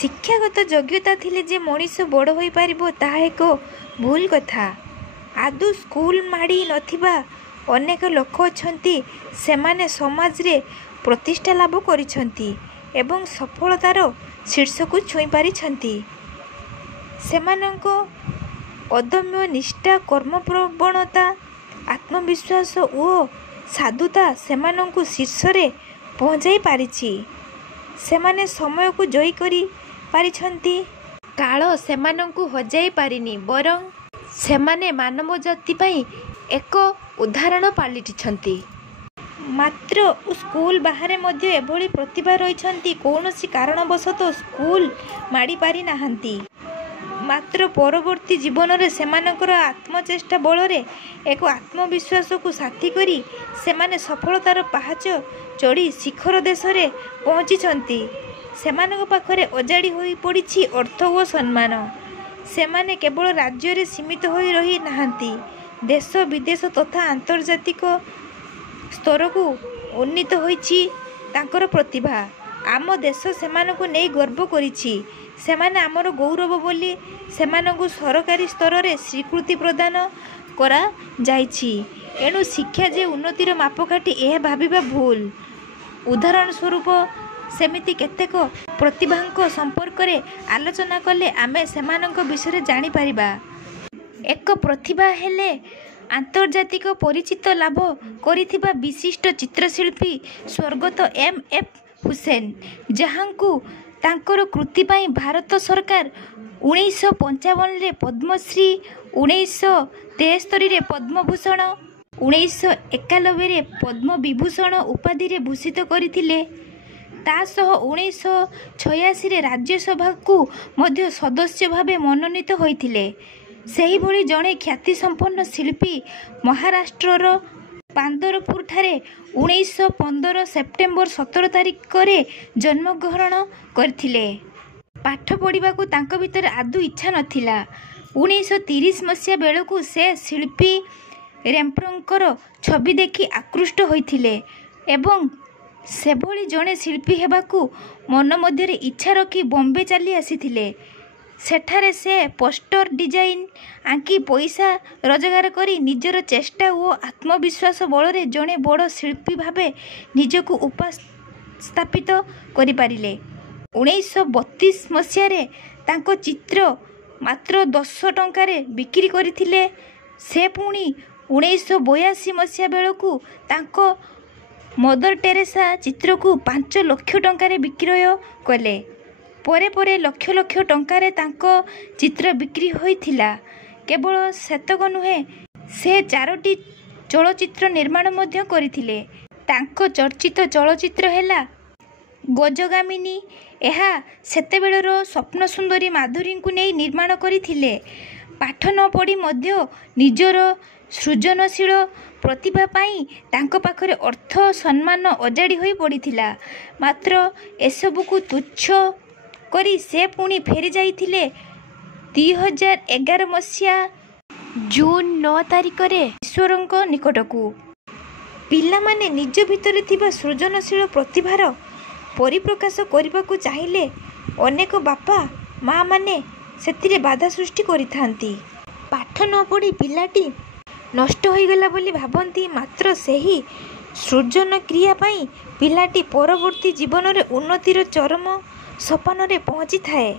ଶିକ୍ଷାଗତ ଯୋଗ୍ୟତା ଥିଲେ ଯେ ମଣିଷ ବଡ଼ ହୋଇପାରିବ ତାହା ଏକ ଭୁଲ କଥା। ଆଦୌ ସ୍କୁଲ ମାଡ଼ି ନଥିବା ଅନେକ ଲୋକ ଅଛନ୍ତି। ସେମାନେ ସମାଜରେ ପ୍ରତିଷ୍ଠା ଲାଭ କରିଛନ୍ତି ଏବଂ ସଫଳତାର ଶୀର୍ଷକୁ ଛୁଇଁ ପାରିଛନ୍ତି। ସେମାନଙ୍କ ଅଦମ୍ୟ ନିଷ୍ଠା, କର୍ମପ୍ରବଣତା, ଆତ୍ମବିଶ୍ୱାସ ଓ ସାଧୁତା ସେମାନଙ୍କୁ ଶୀର୍ଷରେ ପହଞ୍ଚାଇ ପାରିଛି। ସେମାନେ ସମୟକୁ ଜୟୀ କରି ପାରିଛନ୍ତି। କାଳ ସେମାନଙ୍କୁ ହଜାଇ ପାରିନି, ବରଂ ସେମାନେ ମାନବ ଜାତି ପାଇଁ ଏକ ଉଦାହରଣ ପାଲଟିଛନ୍ତି। ମାତ୍ର ସ୍କୁଲ ବାହାରେ ମଧ୍ୟ ଏଭଳି ପ୍ରତିଭା ରହିଛନ୍ତି କୌଣସି କାରଣବଶତଃ ସ୍କୁଲ ମାଡ଼ି ପାରି ନାହାନ୍ତି। ମାତ୍ର ପରବର୍ତ୍ତୀ ଜୀବନରେ ସେମାନଙ୍କର ଆତ୍ମଚେଷ୍ଟା ବଳରେ ଏକ ଆତ୍ମବିଶ୍ୱାସକୁ ସାଥୀ କରି ସେମାନେ ସଫଳତାର ପାହାଚ ଚଢ଼ି ଶିଖର ଦେଶରେ ପହଞ୍ଚିଛନ୍ତି। ସେମାନଙ୍କ ପାଖରେ ଅଜାଡ଼ି ହୋଇ ପଡ଼ିଛି ଅର୍ଥ ଓ ସମ୍ମାନ। ସେମାନେ କେବଳ ରାଜ୍ୟରେ ସୀମିତ ହୋଇ ରହି ନାହାନ୍ତି, ଦେଶ ବିଦେଶ ତଥା ଆନ୍ତର୍ଜାତିକ ସ୍ତରକୁ ଉନ୍ନୀତ ହୋଇଛି ତାଙ୍କର ପ୍ରତିଭା। ଆମ ଦେଶ ସେମାନଙ୍କୁ ନେଇ ଗର୍ବ କରିଛି। ସେମାନେ ଆମର ଗୌରବ ବୋଲି ସେମାନଙ୍କୁ ସରକାରୀ ସ୍ତରରେ ସ୍ୱୀକୃତି ପ୍ରଦାନ କରାଯାଇଛି। ଏଣୁ ଶିକ୍ଷା ଯେ ଉନ୍ନତିର ମାପକାଠି ଏହା ଭାବିବା ଭୁଲ। ଉଦାହରଣ ସ୍ୱରୂପ ସେମିତି କେତେକ ପ୍ରତିଭାଙ୍କ ସମ୍ପର୍କରେ ଆଲୋଚନା କଲେ ଆମେ ସେମାନଙ୍କ ବିଷୟରେ ଜାଣିପାରିବା। ଏକ ପ୍ରତିଭା ହେଲେ ଆନ୍ତର୍ଜାତିକ ପରିଚିତି ଲାଭ କରିଥିବା ବିଶିଷ୍ଟ ଚିତ୍ରଶିଳ୍ପୀ ସ୍ୱର୍ଗତ ଏମ୍.ଏଫ୍. ହୁସେନ, ଯାହାଙ୍କୁ ତାଙ୍କର କୃତି ପାଇଁ ଭାରତ ସରକାର 1955ରେ ପଦ୍ମଶ୍ରୀ, 1973ରେ ପଦ୍ମଭୂଷଣ, 1991ରେ ପଦ୍ମବିଭୂଷଣ ଉପାଧିରେ ଭୂଷିତ କରିଥିଲେ। ତା ସହ 1986ରେ ରାଜ୍ୟସଭାକୁ ମଧ୍ୟ ସଦସ୍ୟ ଭାବେ ମନୋନୀତ ହୋଇଥିଲେ। ସେହିଭଳି ଜଣେ ଖ୍ୟାତିସମ୍ପନ୍ନ ଶିଳ୍ପୀ ମହାରାଷ୍ଟ୍ରର ପାନ୍ଦରପୁରଠାରେ 1915 ସେପ୍ଟେମ୍ବର 17 ତାରିଖରେ ଜନ୍ମଗ୍ରହଣ କରିଥିଲେ। ପାଠ ପଢ଼ିବାକୁ ତାଙ୍କ ଭିତରେ ଆଦୌ ଇଚ୍ଛା ନଥିଲା। 1930 ମସିହା ବେଳକୁ ସେ ଶିଳ୍ପୀ ରେମ୍ବ୍ରାଣ୍ଡ୍ଟଙ୍କର ଛବି ଦେଖି ଆକୃଷ୍ଟ ହୋଇଥିଲେ ଏବଂ ସେଭଳି ଜଣେ ଶିଳ୍ପୀ ହେବାକୁ ମନ ମଧ୍ୟରେ ଇଚ୍ଛା ରଖି ବମ୍ବେ ଚାଲି ଆସିଥିଲେ। ସେଠାରେ ସେ ପୋଷ୍ଟର ଡିଜାଇନ ଆଙ୍କି ପଇସା ରୋଜଗାର କରି ନିଜର ଚେଷ୍ଟା ଓ ଆତ୍ମବିଶ୍ୱାସ ବଳରେ ଜଣେ ବଡ଼ ଶିଳ୍ପୀ ଭାବେ ନିଜକୁ ଉପସ୍ଥାପିତ କରିପାରିଲେ। 1932 ମସିହାରେ ତାଙ୍କ ଚିତ୍ର ମାତ୍ର 10 ଟଙ୍କାରେ ବିକ୍ରି କରିଥିଲେ। ସେ ପୁଣି 1982 ମସିହା ବେଳକୁ ତାଙ୍କ ମଦର ଟେରେସା ଚିତ୍ରକୁ 5 ଲକ୍ଷ ଟଙ୍କାରେ ବିକ୍ରୟ କଲେ। ପରେ ପରେ ଲକ୍ଷ ଲକ୍ଷ ଟଙ୍କାରେ ତାଙ୍କ ଚିତ୍ର ବିକ୍ରି ହୋଇଥିଲା। କେବଳ ସେତକ ନୁହେଁ, ସେ 4ଟି ଚଳଚ୍ଚିତ୍ର ନିର୍ମାଣ ମଧ୍ୟ କରିଥିଲେ। ତାଙ୍କ ଚର୍ଚ୍ଚିତ ଚଳଚ୍ଚିତ୍ର ହେଲା ଗଜଗାମିନୀ। ଏହା ସେତେବେଳର ସ୍ୱପ୍ନସୁନ୍ଦରୀ ମାଧୁରୀଙ୍କୁ ନେଇ ନିର୍ମାଣ କରିଥିଲେ। ପାଠ ନ ପଢ଼ି ମଧ୍ୟ ନିଜର ସୃଜନଶୀଳ ପ୍ରତିଭା ପାଇଁ ତାଙ୍କ ପାଖରେ ଅର୍ଥ ସମ୍ମାନ ଅଜାଡ଼ି ହୋଇ ପଡ଼ିଥିଲା। ମାତ୍ର ଏସବୁକୁ ତୁଚ୍ଛ କରି ସେ ପୁଣି ଫେରି ଯାଇଥିଲେ 2011 ମସିହା ଜୁନ 9 ତାରିଖରେ ଈଶ୍ୱରଙ୍କ ନିକଟକୁ। ପିଲାମାନେ ନିଜ ଭିତରେ ଥିବା ସୃଜନଶୀଳ ପ୍ରତିଭାର ପରିପ୍ରକାଶ କରିବାକୁ ଚାହିଁଲେ ଅନେକ ବାପା ମା' ମାନେ ସେଥିରେ ବାଧା ସୃଷ୍ଟି କରିଥାନ୍ତି। ପାଠ ନ ପଢ଼ି ପିଲାଟି ନଷ୍ଟ ହୋଇଗଲା ବୋଲି ଭାବନ୍ତି। ମାତ୍ର ସେହି ସୃଜନ କ୍ରିୟା ପାଇଁ ପିଲାଟି ପରବର୍ତ୍ତୀ ଜୀବନରେ ଉନ୍ନତିର ଚରମ ସୋପାନରେ ପହଞ୍ଚିଥାଏ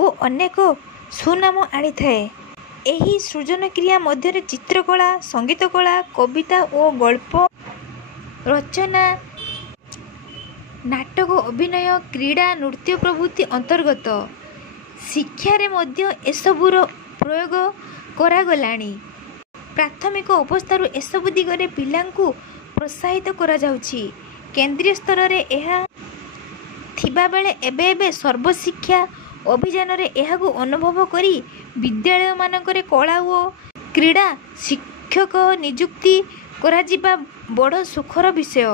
ଓ ଅନେକ ସୁନାମ ଆଣିଥାଏ। ଏହି ସୃଜନ କ୍ରିୟା ମଧ୍ୟରେ ଚିତ୍ରକଳା, ସଙ୍ଗୀତ କଳା, କବିତା ଓ ଗଳ୍ପ ରଚନା, ନାଟକ ଅଭିନୟ, କ୍ରୀଡ଼ା, ନୃତ୍ୟ ପ୍ରଭୃତି ଅନ୍ତର୍ଗତ। ଶିକ୍ଷାରେ ମଧ୍ୟ ଏସବୁର ପ୍ରୟୋଗ କରାଗଲାଣି। ପ୍ରାଥମିକ ଅବସ୍ଥାରୁ ଏସବୁ ଦିଗରେ ପିଲାଙ୍କୁ ପ୍ରୋତ୍ସାହିତ କରାଯାଉଛି। କେନ୍ଦ୍ରୀୟ ସ୍ତରରେ ଏହା ଥିବାବେଳେ ଏବେ ଏବେ ସର୍ବଶିକ୍ଷା ଅଭିଯାନରେ ଏହାକୁ ଅନୁଭବ କରି ବିଦ୍ୟାଳୟମାନଙ୍କରେ କଳା ଓ କ୍ରୀଡ଼ା ଶିକ୍ଷକ ନିଯୁକ୍ତି କରାଯିବା ବଡ଼ ସୁଖର ବିଷୟ।